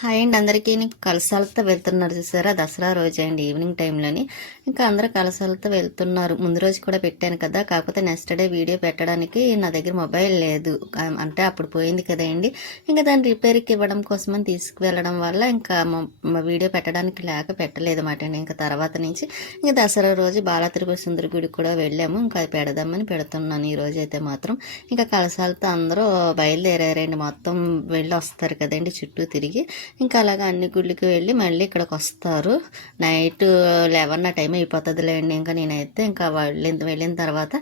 Hi అండి అందరికీ. కలశాలతో వెళ్తున్నారు చూసారా, దసరా రోజు అండి ఈవినింగ్ టైంలోని. ఇంకా అందరూ కలశాలతో వెళ్తున్నారు. ముందు రోజు కూడా పెట్టాను కదా, కాకపోతే నెక్స్ట్ డే వీడియో పెట్టడానికి నా దగ్గర మొబైల్ లేదు. అంటే అప్పుడు పోయింది కదండి. ఇంకా దాన్ని రిపేర్కి ఇవ్వడం కోసమని తీసుకువెళ్ళడం వల్ల ఇంకా వీడియో పెట్టడానికి లేక పెట్టలేదు అన్నమాట అండి. ఇంకా తర్వాత నుంచి ఇంకా దసరా రోజు బాలా త్రిపుర సుందరి గుడికి కూడా వెళ్ళాము. ఇంకా అది పెడదామని పెడుతున్నాను ఈ రోజు అయితే మాత్రం. ఇంకా కలశాలతో అందరూ బయలుదేరారండి, మొత్తం వెళ్ళి వస్తారు కదండి చుట్టూ తిరిగి. ఇంకా అలాగా అన్ని గుళ్ళకి వెళ్ళి మళ్ళీ ఇక్కడికి వస్తారు. నైట్ 11 టైం అయిపోతుందిలేండి. ఇంకా నేనైతే ఇంకా వెళ్ళిన తర్వాత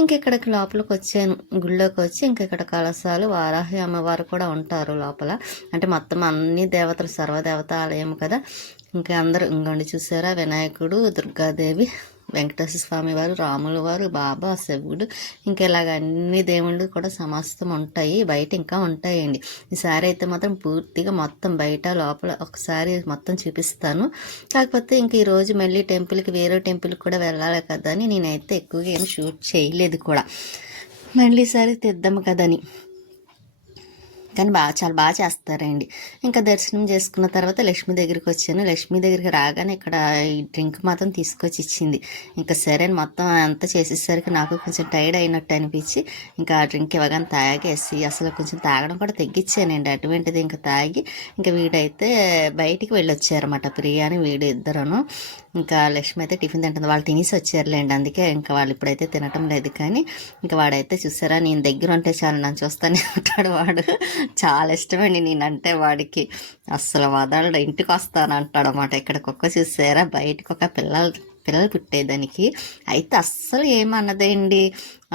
ఇంక ఇక్కడికి లోపలికి వచ్చాను, గుళ్ళోకి వచ్చి ఇంక ఇక్కడ కలశాలు వారాహి అమ్మవారు కూడా ఉంటారు లోపల. అంటే మొత్తం అన్ని దేవతలు సర్వదేవత ఆలయం కదా. ఇంకా అందరూ ఇంకోండి చూసారా, వినాయకుడు, దుర్గాదేవి, వెంకటేశ్వర స్వామి వారు, రాముల వారు, బాబా, శివుడు, ఇంకా ఇలాగ అన్ని దేవుళ్ళు కూడా సమస్తం ఉంటాయి. బయట ఇంకా ఉంటాయండి. ఈసారి అయితే మాత్రం పూర్తిగా మొత్తం బయట లోపల ఒకసారి మొత్తం చూపిస్తాను. కాకపోతే ఇంక ఈరోజు మళ్ళీ టెంపుల్కి, వేరే టెంపుల్కి కూడా వెళ్ళాలి కదా అని నేనైతే ఎక్కువగా ఏం షూట్ చేయలేదు కూడా. మళ్ళీ ఈసారి తెద్దాము కదని. కానీ చాలా బాగా చేస్తారండి. ఇంకా దర్శనం చేసుకున్న తర్వాత లక్ష్మి దగ్గరికి వచ్చాను. లక్ష్మి దగ్గరికి రాగానే ఇక్కడ ఈ డ్రింక్ మాత్రం తీసుకొచ్చి ఇచ్చింది. ఇంకా సరే మొత్తం అంతా చేసేసరికి నాకు కొంచెం టైర్డ్ అయినట్టు అనిపించి ఇంకా ఆ డ్రింక్ ఇవ్వగానే తాగేసి అసలు కొంచెం తాగడం కూడా తగ్గించానండి. అటువంటిది ఇంకా తాగి ఇంకా వీడైతే బయటికి వెళ్ళొచ్చారన్నమాట, ప్రియాని వీడు ఇద్దరును. ఇంకా లక్ష్మి అయితే టిఫిన్ తింటుంది. వాళ్ళు తినేసి వచ్చారులేండి, అందుకే ఇంకా వాళ్ళు ఇప్పుడైతే తినటం లేదు. కానీ ఇంకా వాడైతే చూసారా, నేను దగ్గర ఉంటే చాలు నన్ను చూస్తానే ఉంటాడు వాడు. చాలా ఇష్టమండి నేనంటే వాడికి, అస్సలు వదలడు. ఇంటికి వస్తాను అంటాడు అన్నమాట. ఇక్కడ కుక్క చూసారా, బయటకు ఒక పిల్లలు పుట్టేదానికి అయితే అస్సలు ఏమన్నదండి,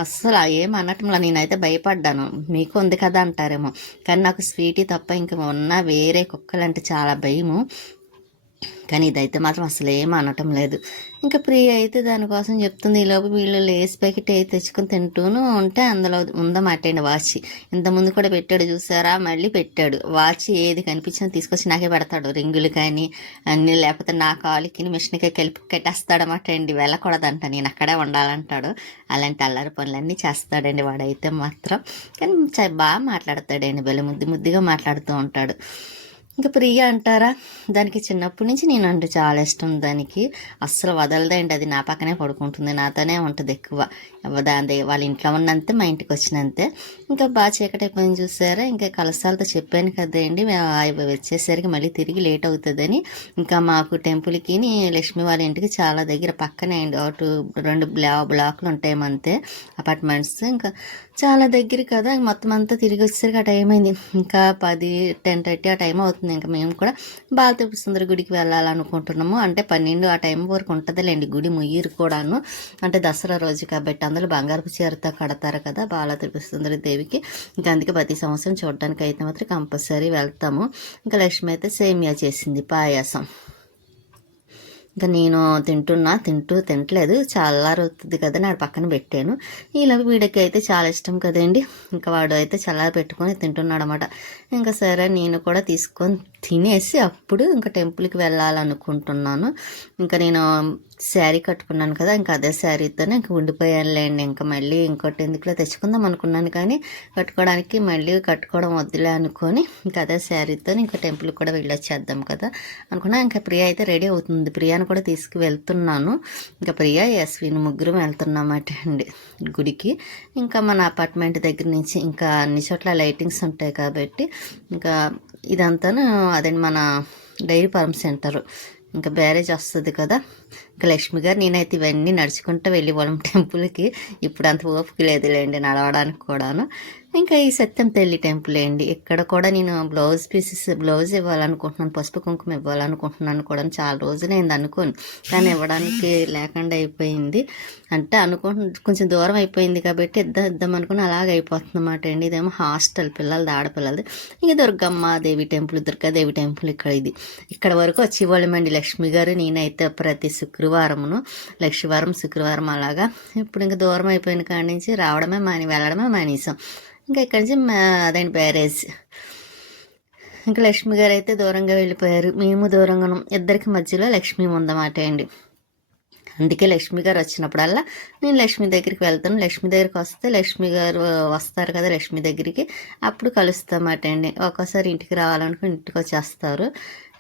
అస్సలు ఏమనటంలో నేనైతే భయపడ్డాను. మీకు ఉంది కదా అంటారేమో, కానీ నాకు స్వీటీ తప్ప ఇంకా ఉన్న వేరే కుక్కలంటే చాలా భయము. కానీ ఇదైతే మాత్రం అసలు ఏం అనటం లేదు. ఇంకా ప్రియ అయితే దానికోసం చెప్తుంది. ఈలోపు వీళ్ళు లేస్ ప్యాకెట్ అయితే తెచ్చుకొని తింటూను ఉంటే అందులో ఉందన్నమాట అండి వాచ్. ఇంతకుముందు కూడా పెట్టాడు చూసారా, మళ్ళీ పెట్టాడు వాచ్. ఏది కనిపించినా తీసుకొచ్చి నాకే పెడతాడు, రింగులు కానీ అన్నీ. లేకపోతే నా కాలుకి మిషన్కే కలిపి కట్టేస్తాడన్నమాట అండి. వెళ్ళకూడదంట, నేను అక్కడే ఉండాలంటాడు. అలాంటి అల్లరి పనులన్నీ చేస్తాడండి వాడైతే మాత్రం. కానీ బాగా మాట్లాడతాడండి, భలే ముద్దుగా మాట్లాడుతూ ఉంటాడు. ఇంకా ప్రియ అంటారా, దానికి చిన్నప్పటి నుంచి నేను అంటే చాలా ఇష్టం. దానికి అస్సలు వదలదండి, అది నా పక్కనే పడుకుంటుంది, నాతోనే ఉంటుంది ఎక్కువ. దాని వాళ్ళ ఇంట్లో ఉన్నంతే, మా ఇంటికి వచ్చినంతే. ఇంకా బాగా చీకటి అయిపోయింది చూసారా. ఇంకా కలశాలతో చెప్పాను కదండి, అవి వచ్చేసరికి మళ్ళీ తిరిగి లేట్ అవుతుందని. ఇంకా మాకు టెంపుల్కి లక్ష్మి వాళ్ళ ఇంటికి చాలా దగ్గర, పక్కనే అండి. అటు 2 బ్లాక్లు ఉంటాయి అంతే, అపార్ట్మెంట్స్. ఇంకా చాలా దగ్గర కదా, మొత్తం అంతా తిరిగి వచ్చేసరికి ఆ టైం అయింది. ఇంకా 10-10:30 ఆ టైం అవుతుంది. ఇంకా మేము కూడా బాల త్రిపుర సుందరి గుడికి వెళ్ళాలనుకుంటున్నాము. అంటే 12 ఆ టైం వరకు ఉంటుందిలేండి గుడి ముయ్యరు కూడాను. అంటే దసరా రోజు కాబట్టి అందులో బంగారపు చీరతో కడతారు కదా బాల త్రిపుర సుందరి దేవికి. ఇంకా అందుకే ప్రతి సంవత్సరం చూడడానికి అయితే మాత్రం కంపల్సరీ వెళ్తాము. ఇంకా లక్ష్మి అయితే సేమియా చేసింది, పాయాసం. ఇంకా నేను తింటలేదు, చల్లారుతుంది కదా నాడు పక్కన పెట్టాను. ఇలా వీడికి అయితే చాలా ఇష్టం కదండి. ఇంకా వాడు అయితే చల్లారి పెట్టుకొని తింటున్నాడు అనమాట. ఇంకా సరే నేను కూడా తీసుకొని తినేసి అప్పుడు ఇంకా టెంపుల్కి వెళ్ళాలనుకుంటున్నాను. ఇంకా నేను శారీ కట్టుకున్నాను కదా, ఇంకా అదే శారీతోనే ఇంకా ఉండిపోయానులేండి. ఇంకా మళ్ళీ ఇంకోటి ఎందుకులో తెచ్చుకుందాం అనుకున్నాను, కానీ కట్టుకోవడానికి మళ్ళీ కట్టుకోవడం వద్దులే అనుకొని ఇంకా అదే శారీతో ఇంకా టెంపుల్కి కూడా వెళ్ళొచ్చేద్దాం కదా అనుకున్నా. ఇంకా ప్రియ అయితే రెడీ అవుతుంది, ప్రియాను కూడా తీసుకువెళ్తున్నాను. ఇంకా ప్రియ, యశ్విని ముగ్గురు వెళ్తున్నామట అండి గుడికి. ఇంకా మన అపార్ట్మెంట్ దగ్గర నుంచి ఇంకా అన్ని చోట్ల లైటింగ్స్ ఉంటాయి కాబట్టి ఇంకా ఇదంతా అదే మన డైరీ ఫార్మ్ సెంటరు. ఇంకా బ్యారేజ్ వస్తుంది కదా. ఇంకా లక్ష్మి గారు నేనైతే ఇవన్నీ నడుచుకుంటూ వెళ్ళిపోవడం టెంపుల్కి. ఇప్పుడు అంత ఓపిక లేదులేండి నడవడానికి కూడాను. ఇంకా ఈ సత్యం తల్లి టెంపుల్ అండి. ఇక్కడ కూడా నేను బ్లౌజ్ ఇవ్వాలనుకుంటున్నాను, పసుపు కుంకుమ ఇవ్వాలనుకుంటున్నాను కూడా. చాలా రోజులైంది అనుకోని, కానీ ఇవ్వడానికి లేకుండా అయిపోయింది. అంటే కొంచెం దూరం అయిపోయింది కాబట్టి ఇద్దాం అనుకుని అలాగే అయిపోతుందన్నమాట అండి. ఇదేమో హాస్టల్ పిల్లలది, ఆడపిల్లలది. ఇంక దుర్గాదేవి టెంపుల్ ఇక్కడ వరకు వచ్చి ఇవ్వలేమండి లక్ష్మి గారు నేనైతే ప్రతి శుక్రవారం అలాగా. ఇప్పుడు ఇంకా దూరం అయిపోయిన కాడి నుంచి వెళ్ళడమే మానేసాం. ఇంకా ఇక్కడి నుంచి అదేంటి బ్యారేజ్. ఇంకా లక్ష్మి గారు అయితే దూరంగా వెళ్ళిపోయారు, మేము దూరంగా. ఇద్దరికి మధ్యలో లక్ష్మి ఉందన్నమాట అండి. అందుకే లక్ష్మి గారు వచ్చినప్పుడల్లా నేను లక్ష్మి దగ్గరికి వెళ్తాను. లక్ష్మి దగ్గరికి వస్తే లక్ష్మి గారు వస్తారు కదా లక్ష్మి దగ్గరికి, అప్పుడు కలుస్తామాట అండి. ఒక్కోసారి ఇంటికి రావాలనుకుని ఇంటికి వచ్చేస్తారు.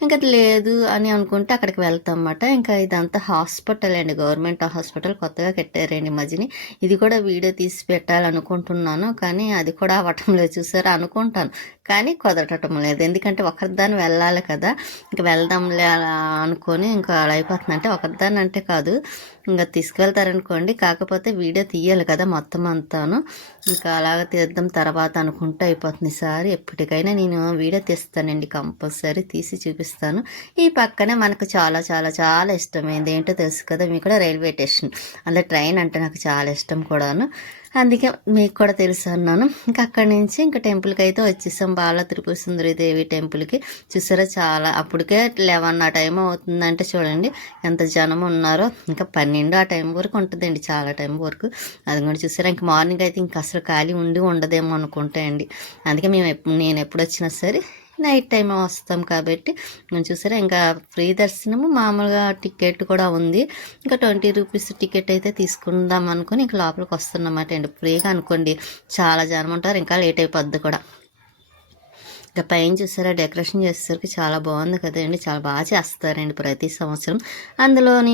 ఇంకా లేదు అని అనుకుంటే అక్కడికి వెళ్తాం అన్నమాట. ఇంకా ఇదంతా హాస్పిటల్ అండి, గవర్నమెంట్ హాస్పిటల్ కొత్తగా కట్టారండి మధ్యని. ఇది కూడా వీడియో తీసి పెట్టాలనుకుంటున్నాను, కానీ అది కూడా అవ్వటం లేదు. చూసారా, అనుకుంటాను కానీ కుదరటం లేదు. ఎందుకంటే ఒకరిదాన్ని వెళ్ళాలి కదా, ఇంకా వెళ్దాంలే అలా అనుకొని ఇంకా అలా అయిపోతుంది. అంటే ఒకరిదాన్ని అంటే కాదు, ఇంకా తీసుకువెళ్తారనుకోండి, కాకపోతే వీడియో తీయాలి కదా మొత్తం అంతాను. ఇంకా అలాగ తీద్దాం తర్వాత అనుకుంటే అయిపోతుంది. ఈసారి ఎప్పటికైనా నేను వీడియో తీస్తానండి, కంపల్సరీ తీసి చూపిస్తాను. ఈ పక్కనే మనకు చాలా చాలా చాలా ఇష్టమైంది ఏంటో తెలుసు కదా మీకు కూడా, రైల్వే స్టేషన్. అందులో ట్రైన్ అంటే నాకు చాలా ఇష్టం కూడాను, అందుకే మీకు కూడా తెలుసు అన్నాను. ఇంకా అక్కడి నుంచి ఇంకా టెంపుల్కి అయితే వచ్చేసాం, బాల త్రిపుర సుందరి దేవి టెంపుల్కి. చూసారా, చాలా అప్పటికే 11 ఆ టైం అవుతుందంటే చూడండి ఎంత జనం ఉన్నారో. ఇంకా 12 ఆ టైం వరకు ఉంటుందండి, చాలా టైం వరకు. అది కూడా చూసారా, ఇంక మార్నింగ్ అయితే ఇంక అసలు ఖాళీ ఉండదేమో అనుకుంటాయండి. అందుకే నేను ఎప్పుడు వచ్చినా సరే నైట్ టైం వస్తాం కాబట్టి. నేను చూసారా, ఇంకా ఫ్రీ దర్శనము, మామూలుగా టికెట్ కూడా ఉంది. ఇంకా 20 రూపీస్ టికెట్ అయితే తీసుకుందాం అనుకుని ఇంకా లోపలికి వస్తున్నమాట అండి. ఫ్రీగా అనుకోండి, చాలా జనం ఉంటారు, ఇంకా లేట్ అయిపోద్ది కూడా. ఇంకా పైన చూసారా, డెకరేషన్ చేసేసరికి చాలా బాగుంది కదండి, చాలా బాగా చేస్తారండి ప్రతి సంవత్సరం. అందులోని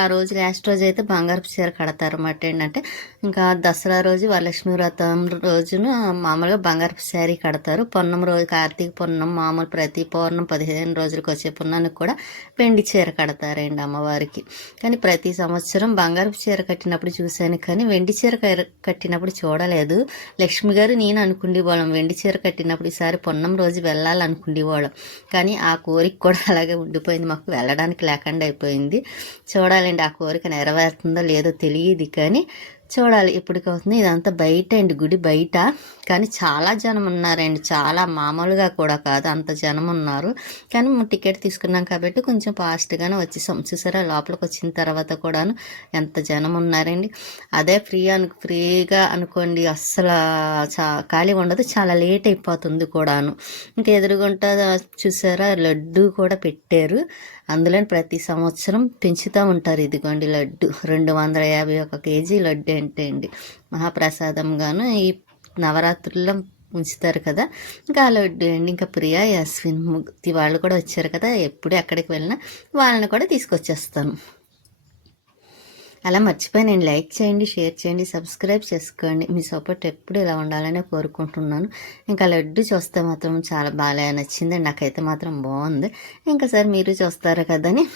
ఆ రోజు లాస్ట్ రోజు అయితే బంగారపు చీర కడతారన్నమాట. ఏంటంటే ఇంకా దసరా రోజు వరలక్ష్మి వ్రతం రోజున మామూలుగా బంగారపు శారీ కడతారు. పొన్నం రోజు, కార్తీక పొన్నం, మామూలు ప్రతి పౌర్ణం 15 రోజులకు వచ్చే పున్నానికి కూడా వెండి చీర కడతారండి అమ్మవారికి. కానీ ప్రతి సంవత్సరం బంగారపు చీర కట్టినప్పుడు చూశాను, కానీ వెండి చీర కట్టినప్పుడు చూడలేదు. లక్ష్మి గారు నేను అనుకుండేవాళ్ళం వెండి చీర కట్టినప్పుడు ఈసారి పొన్నం రోజు వెళ్ళాలనుకుండేవాళ్ళం, కానీ ఆ కోరిక కూడా అలాగే ఉండిపోయింది, మాకు వెళ్ళడానికి లేకుండా అయిపోయింది. చూడాలండి ఆ కోరిక నెరవేరుతుందో లేదో తెలియదు, కానీ చూడాలి ఎప్పటికి అవుతుంది. ఇదంతా బయట అండి, గుడి బయట, కానీ చాలా జనం ఉన్నారండి, చాలా మామూలుగా కూడా కాదు, అంత జనం ఉన్నారు. కానీ టికెట్ తీసుకున్నాం కాబట్టి కొంచెం ఫాస్ట్గానే వచ్చేసాం. చూసారా, లోపలికి వచ్చిన తర్వాత కూడాను ఎంత జనం ఉన్నారండి. అదే ఫ్రీగా అనుకోండి అస్సలు ఖాళీ ఉండదు, చాలా లేట్ అయిపోతుంది కూడాను. ఇంకా ఎదురుగుంట చూసారా, లడ్డు కూడా పెట్టారు. అందులో ప్రతి సంవత్సరం పెంచుతూ ఉంటారు. ఇదిగోండి లడ్డు 251 కేజీ లడ్డు అంటే అండి మహాప్రసాదంగాను ఈ నవరాత్రుల్లో ఉంచుతారు కదా. ఇంకా ఆ లడ్డు అండి. ఇంకా ప్రియా, యాస్విన్ వాళ్ళు కూడా వచ్చారు కదా, ఎప్పుడు ఎక్కడికి వెళ్ళినా వాళ్ళని కూడా తీసుకొచ్చేస్తాను. అలా మర్చిపోయాను, లైక్ చేయండి, షేర్ చేయండి, సబ్స్క్రైబ్ చేసుకోండి. మీ సపోర్ట్ ఎప్పుడు ఇలా ఉండాలని కోరుకుంటున్నాను. ఇంకా లడ్డు చూస్తే మాత్రం చాలా బాగా నచ్చింది, నాకైతే మాత్రం బాగుంది. ఇంకా సార్ మీరు చూస్తారు కదని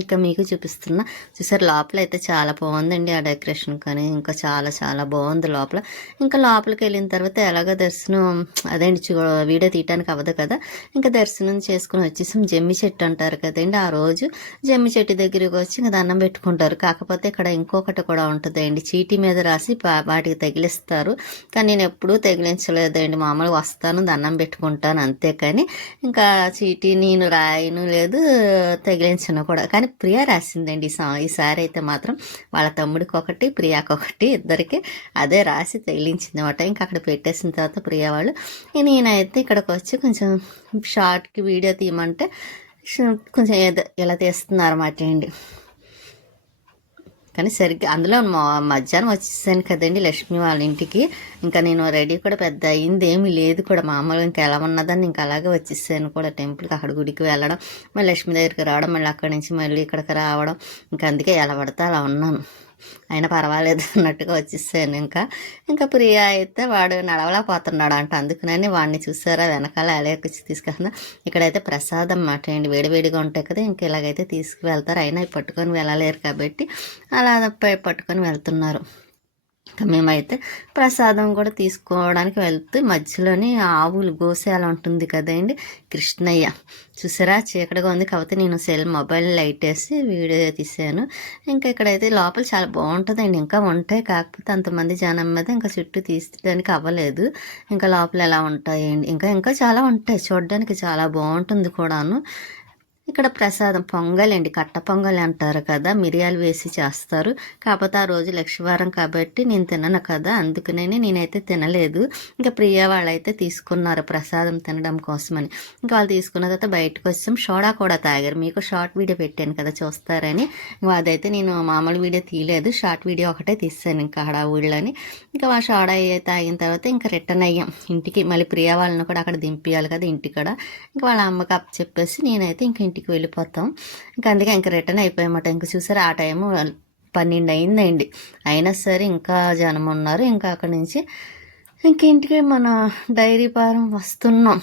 ఇంకా మీకు చూపిస్తున్నా. చూసారు, లోపల అయితే చాలా బాగుందండి ఆ డెకరేషన్, కానీ ఇంకా చాలా చాలా బాగుంది లోపల. ఇంకా లోపలికి వెళ్ళిన తర్వాత ఎలాగో దర్శనం అదేంటి వీడియో తీయడానికి అవ్వదు కదా, ఇంకా దర్శనం చేసుకుని వచ్చేసాం. జమ్మి చెట్టు అంటారు కదండి, ఆ రోజు జమ్మి చెట్టు దగ్గరికి వచ్చి ఇంకా దండం పెట్టుకుంటారు. కాకపోతే ఇక్కడ ఇంకొకటి కూడా ఉంటుందండి, చీటీ మీద రాసి వాటికి తగిలిస్తారు. కానీ నేను ఎప్పుడూ తగిలించలేదండి, మామూలుగా వస్తాను దండం పెట్టుకుంటాను అంతే, కానీ ఇంకా చీటీ నేను రాయను లేదు, తగిలించను కూడా. కానీ ప్రియా రాసిందండి ఈసారి అయితే మాత్రం, వాళ్ళ తమ్ముడికి ఒకటి, ప్రియాకి ఒకటి, ఇద్దరికి అదే రాసి తగిలించింది అనమాట. ఇంకా అక్కడ పెట్టేసిన తర్వాత ప్రియా వాళ్ళు, నేనైతే ఇక్కడికి వచ్చి కొంచెం షార్ట్కి వీడియో తీయమంటే కొంచెం ఇలా తీస్తున్నారన్నమాట అండి. కానీ సరిగ్గా అందులో మధ్యాహ్నం వచ్చేసాను కదండి లక్ష్మి వాళ్ళ ఇంటికి. ఇంకా నేను రెడీ కూడా పెద్ద అయింది ఏమీ లేదు కూడా, మామూలుగా ఇంకా ఎలా ఉన్నదని ఇంకా అలాగే వచ్చేసాను కూడా టెంపుల్కి. అక్కడ గుడికి వెళ్ళడం, మళ్ళీ లక్ష్మి దగ్గరికి రావడం, మళ్ళీ అక్కడి నుంచి మళ్ళీ ఇక్కడికి రావడం, ఇంకా అందుకే ఎలా పడితే అలా ఉన్నాను. అయినా పర్వాలేదు అన్నట్టుగా వచ్చేసాను. ఇంకా ప్రియా అయితే వాడు నడవలేకపోతున్నాడు అంట, అందుకునని వాడిని చూసారా వెనకాల అలేకొచ్చి తీసుకెళ్తున్నా. ఇక్కడైతే ప్రసాదం మాట అండి, వేడివేడిగా ఉంటాయి కదా, ఇంకా ఇలాగైతే తీసుకువెళ్తారు. అయినా పట్టుకొని వెళ్ళలేరు కాబట్టి అలా పట్టుకొని వెళ్తున్నారు. ఇంకా మేమైతే ప్రసాదం కూడా తీసుకోవడానికి వెళ్తూ మధ్యలోని ఆవులు గోశాల ఉంటుంది కదండి, కృష్ణయ్య. చూసారా, చీకటిగా ఉంది కాబట్టి నేను మొబైల్ లైట్ వేసి వీడియో తీసాను. ఇంకా ఇక్కడైతే లోపల చాలా బాగుంటుందండి, ఇంకా ఉంటాయి, కాకపోతే అంతమంది జనం మీద ఇంకా చుట్టూ తీయడానికి అవ్వలేదు. ఇంకా లోపల ఎలా ఉంటాయండి, ఇంకా చాలా ఉంటాయి చూడడానికి, చాలా బాగుంటుంది కూడాను. ఇక్కడ ప్రసాదం పొంగలండి, కట్ట పొంగల్ అంటారు కదా, మిరియాలు వేసి చేస్తారు. కాకపోతే ఆ రోజు లక్షవారం కాబట్టి నేను తినను కదా, అందుకనే నేనైతే తినలేదు. ఇంకా ప్రియా వాళ్ళైతే తీసుకున్నారు ప్రసాదం తినడం కోసమని. ఇంకా వాళ్ళు తీసుకున్న తర్వాత బయటకు వచ్చాం, సోడా కూడా తాగారు. మీకు షార్ట్ వీడియో పెట్టాను కదా చూస్తారని, అదైతే నేను మామూలు వీడియో తీయలేదు, షార్ట్ వీడియో ఒకటే తీసాను ఇంకా హడావుళ్ళని. ఇంకా ఆ సోడా తాగిన తర్వాత ఇంకా రిటర్న్ అయ్యాం ఇంటికి. మళ్ళీ ప్రియా వాళ్ళని కూడా అక్కడ దింపియాలి కదా ఇంటికాడ. ఇంకా వాళ్ళ అమ్మకి అప్పు చెప్పేసి నేనైతే ఇంక ఇంటికి వెళ్ళిపోతాం. ఇంకా అందుకే ఇంక రిటర్న్ అయిపోయామాట. ఇంక చూసారు ఆ టైము 12 అయిందండి. అయినా సరే ఇంకా జనం ఉన్నారు. ఇంకా అక్కడి నుంచి ఇంక ఇంటికి మన డైరీ ఫారం వస్తున్నాం.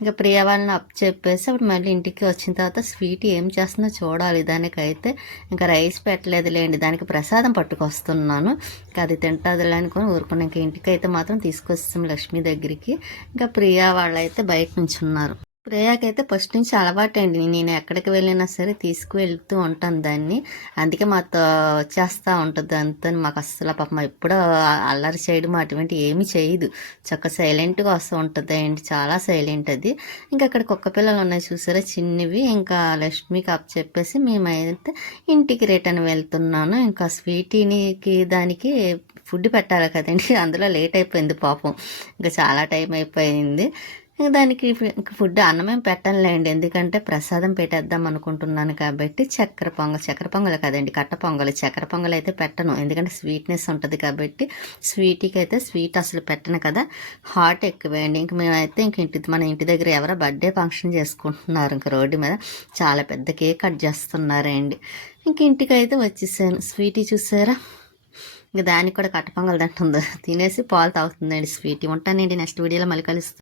ఇంకా ప్రియ వాళ్ళని అప్ చెప్పేసి అప్పుడు మళ్ళీ ఇంటికి వచ్చిన తర్వాత స్వీట్ ఏం చేస్తుందో చూడాలి. దానికైతే ఇంకా రైస్ పెట్టలేదులేండి, దానికి ప్రసాదం పట్టుకొస్తున్నాను. ఇంకా అది తింటుందిలే అనుకొని ఊరుకున్నాను. ఇంకా ఇంటికి అయితే మాత్రం తీసుకొస్తాం లక్ష్మి దగ్గరికి. ఇంకా ప్రియా వాళ్ళైతే బయట నుంచి ఉన్నారు. ప్రియాకైతే ఫస్ట్ నుంచి అలవాటండి, నేను ఎక్కడికి వెళ్ళినా సరే తీసుకువెళ్తూ ఉంటాను దాన్ని. అందుకే మాతో వచ్చేస్తూ ఉంటుంది అంతా. మాకు అస్సలు పాపం ఎప్పుడూ అల్లరి చేయడం అటువంటి ఏమీ చేయదు, చక్క సైలెంట్గా వస్తూ ఉంటుంది అండి, చాలా సైలెంట్ అది. ఇంకా అక్కడ కుక్క పిల్లలు ఉన్నాయి చూసారా చిన్నవి. ఇంకా లక్ష్మికి అప్ చెప్పేసి మేమైతే ఇంటికి రిటర్న్ వెళ్తున్నాను. ఇంకా స్వీటీనికి దానికి ఫుడ్ పెట్టాలి కదండి, అందులో లేట్ అయిపోయింది పాపం. ఇంకా చాలా టైం అయిపోయింది. దానికి ఫుడ్ అన్నమేం పెట్టనులేండి, ఎందుకంటే ప్రసాదం పెట్టేద్దాం అనుకుంటున్నాను కాబట్టి. చక్కెర పొంగల్ కదండి, కట్ట పొంగల్. చక్కెర పొంగల్ అయితే పెట్టను, ఎందుకంటే స్వీట్నెస్ ఉంటుంది కాబట్టి. స్వీట్కి అయితే స్వీట్ అసలు పెట్టను కదా, హాట్ ఎక్కువేయండి. ఇంక మేమైతే మన ఇంటి దగ్గర ఎవరో బర్త్డే ఫంక్షన్ చేసుకుంటున్నారు ఇంక రోడ్డు మీద, చాలా పెద్ద కేక్ కట్ చేస్తున్నారండి. ఇంక ఇంటికి అయితే వచ్చేసాను. స్వీటీ చూసారా, ఇంకా దానికి కూడా కట్ట పొంగల్ తింటుందో, తినేసి పాలు తాగుతుందండి స్వీటీ. ఉంటానండి, నెక్స్ట్ వీడియోలో మళ్ళీ కలుస్తాను.